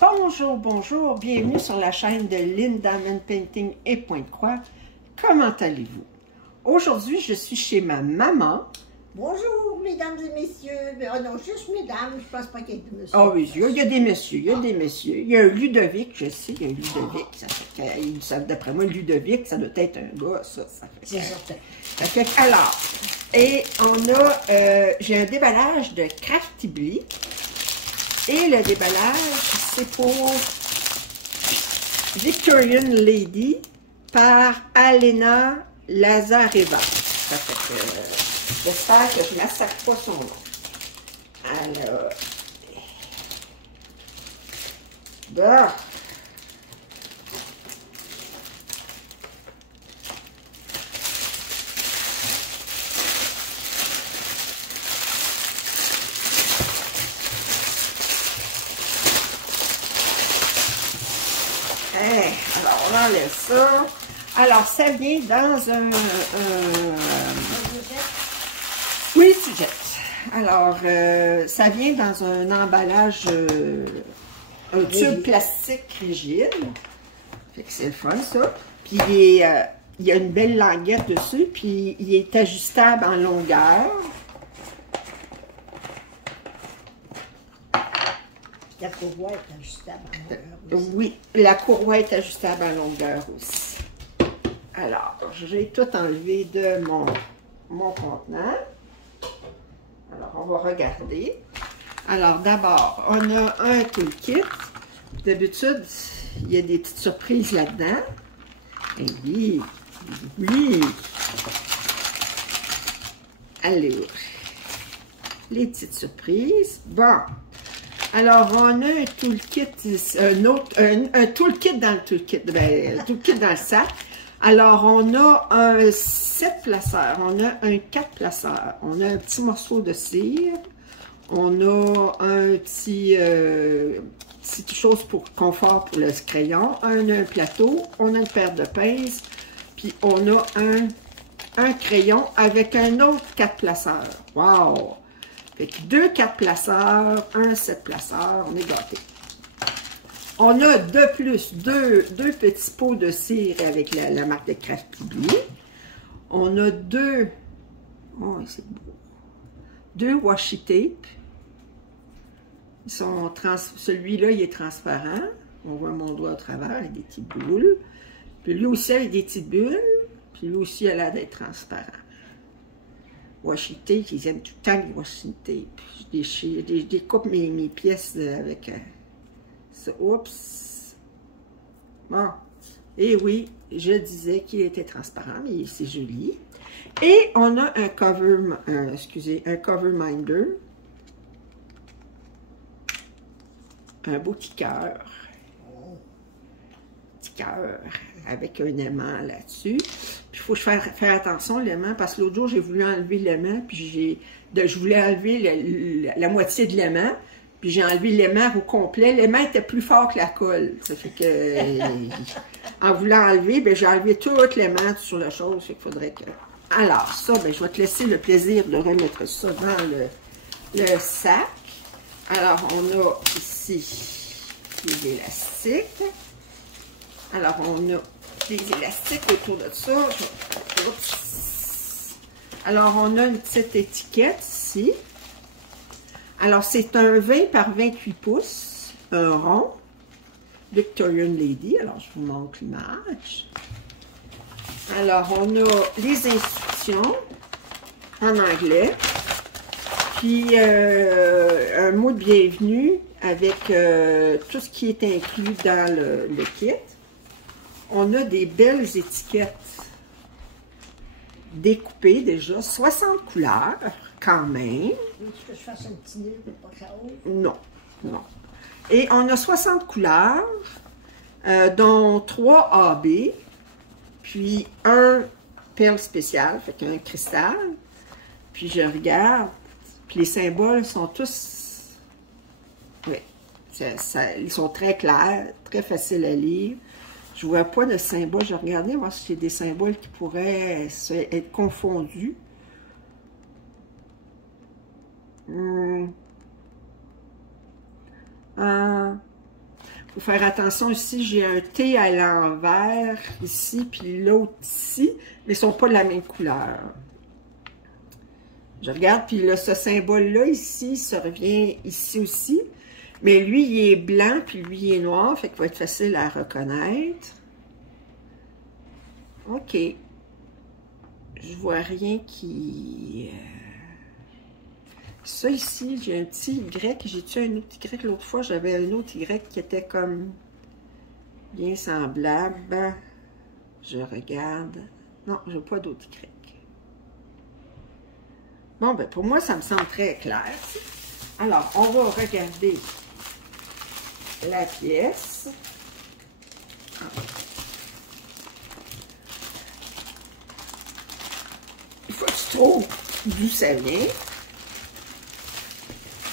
Bonjour, bonjour, bienvenue sur la chaîne de Lynn Diamond Painting et Point de Croix. Comment allez-vous? Aujourd'hui, je suis chez ma maman. Bonjour, mesdames et messieurs. Oh non, juste mesdames, je pense pas qu'il y ait de messieurs. Ah oui, il y a des messieurs, il y a des messieurs. Il y a un Ludovic, je sais, il y a un Ludovic. D'après moi, Ludovic, ça doit être un gars, ça. C'est certain. Alors, et on a, j'ai un déballage de Craftibly. Et le déballage, c'est pour Victorian Lady par Alena Lazareva. J'espère que je ne massacre pas son nom. Alors, bon. Alors, on enlève ça. Alors, ça vient dans un... Oui, tu jettes. Alors, ça vient dans un emballage, un tube plastique rigide. Fait que c'est le fun, ça. Puis, il y a une belle languette dessus, puis il est ajustable en longueur. La courroie est ajustable en longueur aussi. Oui, la courroie est ajustable en longueur aussi. Alors, j'ai tout enlevé de mon contenant. Alors, on va regarder. Alors, d'abord, on a un toolkit. D'habitude, il y a des petites surprises là-dedans. Et oui, oui. Alors, les petites surprises. Bon. Alors, on a un toolkit, un toolkit dans le toolkit, un toolkit dans le sac. Alors, on a un 7 placeurs, on a un 4 placeurs, on a un petit morceau de cire, on a un petite chose pour confort pour le crayon, un plateau, on a une paire de pinces, puis on a un crayon avec un autre 4 placeurs. Wow! Fait que 2 4 placeurs, un 7 placeurs, on est gâtés. On a de plus deux petits pots de cire avec la marque de Craftibly. On a deux washi tape. Celui-là, il est transparent. On voit mon doigt au travers avec des petites boules. Puis lui aussi avec des petites bulles. Puis lui aussi, il a l'air d'être transparent. Washi tape, ils aiment tout le temps les washi tape. Je découpe mes pièces avec ça. Oups. Bon. Et oui, je disais qu'il était transparent, mais c'est joli. Et on a un cover minder. Un beau petit cœur. Petit cœur avec un aimant là-dessus. Puis il faut faire attention l'aimant parce que l'autre jour, j'ai voulu enlever l'aimant, puis je voulais enlever la moitié de l'aimant, puis j'ai enlevé l'aimant au complet. L'aimant était plus fort que la colle. Ça fait que, en voulant enlever, ben, j'ai enlevé tout l'aimant sur la chose. Fait qu'il faudrait que... Alors, ça, ben, je vais te laisser le plaisir de remettre ça dans le sac. Alors, on a ici les élastiques. Alors, on a des élastiques autour de ça. Oups. Alors, on a une petite étiquette ici. Alors, c'est un 20 par 28 pouces, un rond, Victorian Lady. Alors, je vous montre l'image. Alors, on a les instructions en anglais. Puis, un mot de bienvenue avec tout ce qui est inclus dans le kit. On a des belles étiquettes découpées déjà, 60 couleurs quand même. Veux-tu que je fasse un petit nœud pour pas que ça ouvre? Non, non. Et on a 60 couleurs, dont 3 AB, puis un perle spécial, fait qu'un cristal. Puis je regarde, puis les symboles sont tous, oui, ils sont très clairs, très faciles à lire. Je ne vois pas de symboles. Je regardais voir si j'ai des symboles qui pourraient être confondus. Il faut faire attention ici, j'ai un T à l'envers ici, puis l'autre ici, mais ils ne sont pas de la même couleur. Je regarde, puis là, ce symbole-là ici, ça revient ici aussi. Mais lui, il est blanc, puis lui, il est noir, fait qu'il va être facile à reconnaître. OK. Je vois rien qui... Ça ici, j'ai un petit Y. J'ai-tu un autre Y? L'autre fois, j'avais un autre Y qui était comme bien semblable. Je regarde. Non, je n'ai pas d'autre Y. Bon, ben pour moi, ça me semble très clair. Alors, on va regarder la pièce. Il faut que tu trouves d'où ça vient.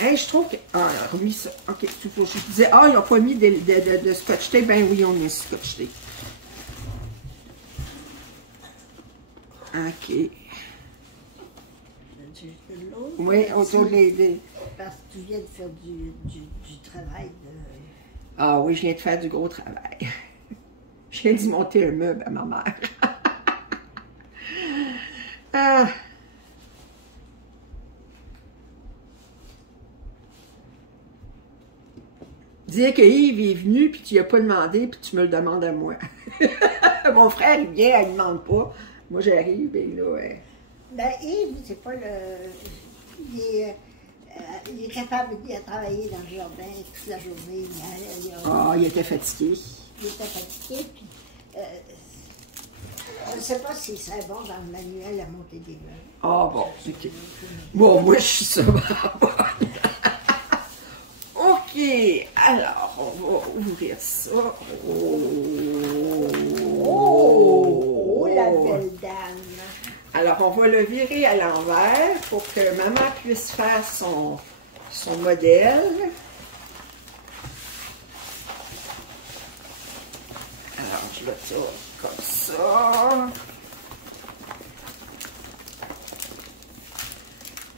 Hey, je trouve que... Ah, il a remis ça. OK, il faut... Je disais, ah, ils n'ont pas mis de scotch tape. Ben oui, on met scotch tape. OK. Oui, autour des... Parce que tu viens de faire du travail de... Ah oui, je viens de faire du gros travail. Je viens d'y monter un meuble à ma mère. Ah... Dire que Yves est venu, puis tu lui as pas demandé, puis tu me le demandes à moi. Mon frère, il vient, il ne demande pas. Moi, j'arrive, et là... Ben, Yves, c'est pas le... Il est capable de travailler dans le jardin toute la journée. Il était fatigué. Il était fatigué, puis... je ne sais pas s'il serait bon dans le manuel à monter des meubles. Ah bon, OK. Bon, moi, je suis ça. OK, alors, on va ouvrir ça. Oh, la belle dame! Alors, on va le virer à l'envers pour que maman puisse faire son modèle. Alors, je vais ça comme ça.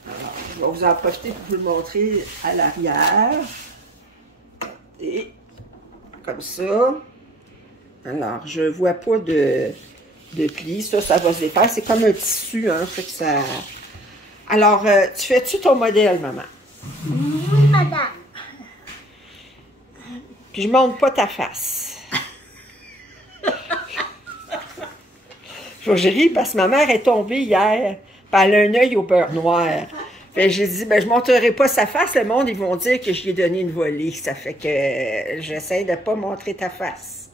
Alors, je vais vous en profiter pour vous le montrer à l'arrière. Et comme ça. Alors, je ne vois pas de plis. Ça va se défaire. C'est comme un tissu, hein. Fait que ça... Alors, tu fais-tu ton modèle, maman? Oui, madame. Puis je ne montre pas ta face. Je ris parce que ma mère est tombée hier. Puis elle a un œil au beurre noir. Fait que j'ai dit, ben, je ne montrerai pas sa face. Le monde, ils vont dire que je lui ai donné une volée. Ça fait que j'essaie de ne pas montrer ta face.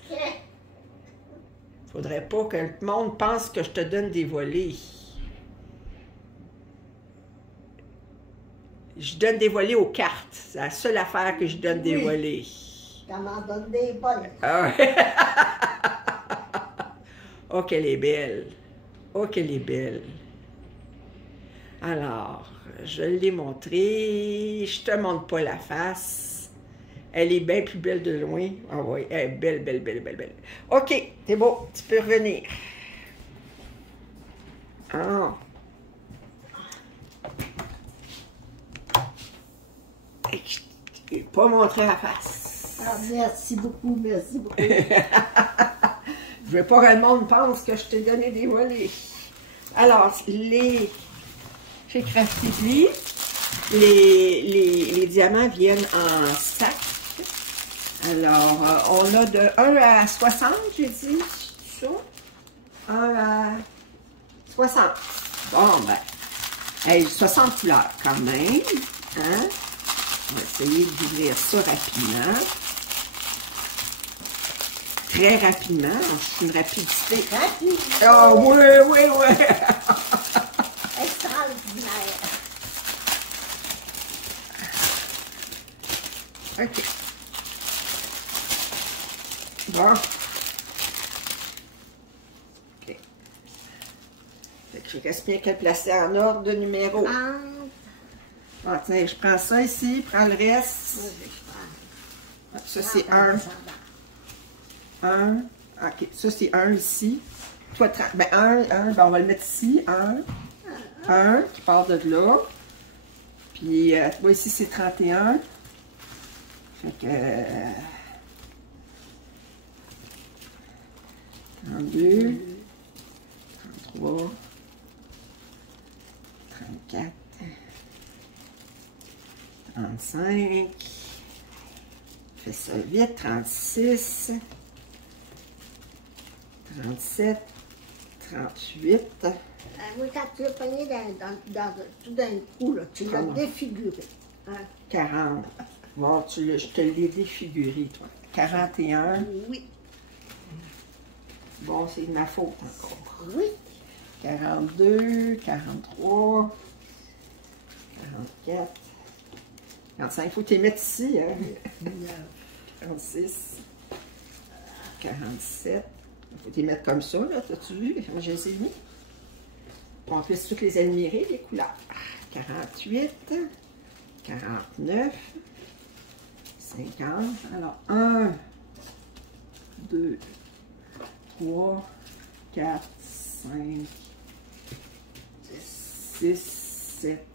Faudrait pas que le monde pense que je te donne des volées. Je donne des volées aux cartes. C'est la seule affaire que je donne des volées. Tu m'en donnes des bonnes. Ah ouais. Oh, qu'elle est belle. Oh, qu'elle est belle. Alors, je l'ai montré. Je te montre pas la face. Elle est bien plus belle de loin. Ah oui, elle est belle, belle, belle, belle, belle. OK, c'est beau. Tu peux revenir. Ah. Je t'ai pas montré la face. Ah, merci beaucoup, merci beaucoup. Je veux pas que le monde pense que je t'ai donné des volets. Alors, chez Craftedly, les diamants viennent en sac. Alors, on a de 1 à 60, j'ai dit, ça. 1 à 60. Bon, ben, hey, 60 couleurs quand même. Hein? On va essayer d'ouvrir ça rapidement. Très rapidement. Je suis une rapidité. Rapidement. Oh, oui, oui, oui. Extraordinaire. OK. Bon. OK. Fait que je reste bien qu'à le placer en ordre de numéro. Ah, tiens, je prends ça ici, prends le reste. Ça, c'est 1. 1. OK, ça, c'est 1 ici. Toi, ben 1, ben, on va le mettre ici. 1 qui part de là. Puis, toi, ici, c'est 31. Fait que... 32, 33, 34, 35, fais ça vite, 36, 37, 38. Oui, quand tu l'as pogné tout d'un coup, là, tu l'as défiguré. Hein? 40. Bon, je te l'ai défiguré, toi. 41. Oui. Bon, c'est de ma faute encore. Oui. 42, 43, 44, 45. Il faut que tu les mettes ici, hein? 46, 47. Il faut que tu les mettes comme ça, là. T'as-tu vu? Moi, je les ai mis. On puisse toutes les admirer, les couleurs. 48, 49, 50. Alors, 1, 2, 3, 4, 5, 6, 7,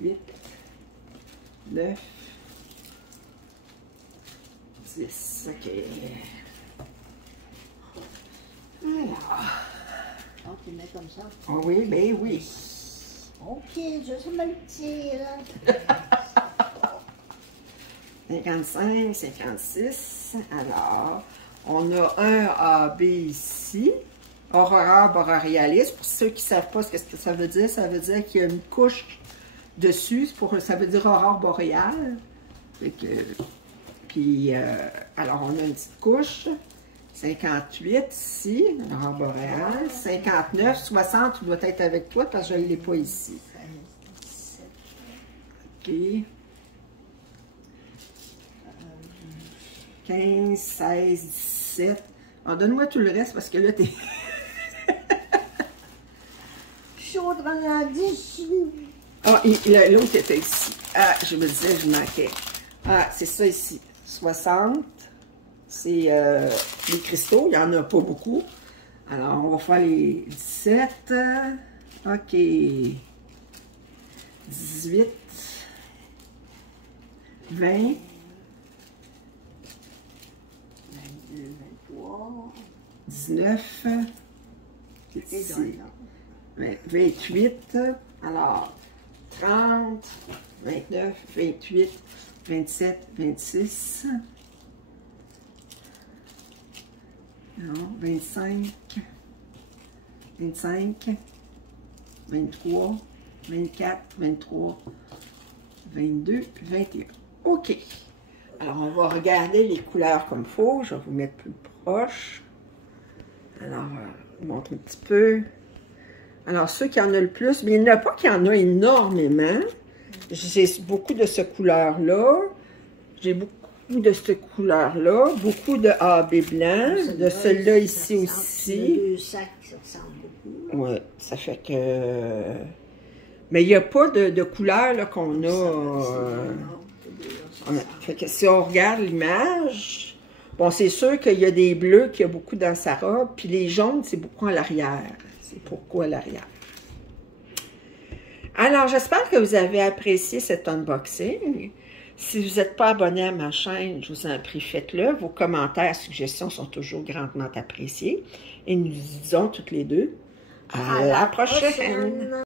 8, 9, 10. OK. Alors. Donc, tu mets comme ça. Oh oui, ben oui. OK, je sais me le tirer. 55, 56. Alors, on a un AB ici. Aurora borealis. Pour ceux qui ne savent pas ce que ça veut dire qu'il y a une couche dessus. Ça veut dire aurore boréale. Puis, alors, on a une petite couche. 58 ici, aurore boréale. 59, 60, tu dois être avec toi parce que je ne l'ai pas ici. OK. 15, 16, 17. Alors, donne-moi tout le reste parce que là, t'es... Chaudron dessus. Ah, l'autre était ici. Ah, je me disais, je manquais. Ah, c'est ça ici. 60. C'est les cristaux. Il n'y en a pas beaucoup. Alors, on va faire les 17. OK. 18. 20. 22, 23. 19. Ici. 28. Alors, 30, 29, 28, 27, 26. Non, 25, 25, 23, 24, 23, 22, puis 21. OK. Alors, on va regarder les couleurs comme il faut. Je vais vous mettre plus proche. Alors, je montre un petit peu. Alors, ceux qui en ont le plus, mais il n'y en a pas qui en a énormément. J'ai beaucoup de cette couleur-là. J'ai beaucoup de cette couleur-là. Beaucoup de AB blanc. De celui-là ici aussi. Deux sacs qui se ressemblent beaucoup. Oui, ça fait que... Mais il n'y a pas de couleur qu'on a... Fait que si on regarde l'image, bon, c'est sûr qu'il y a des bleus, qu'il y a beaucoup dans sa robe, puis les jaunes, c'est beaucoup à l'arrière. C'est pourquoi à l'arrière. Alors, j'espère que vous avez apprécié cet unboxing. Si vous n'êtes pas abonné à ma chaîne, je vous en prie, faites-le. Vos commentaires, suggestions sont toujours grandement appréciés. Et nous disons toutes les deux à la prochaine.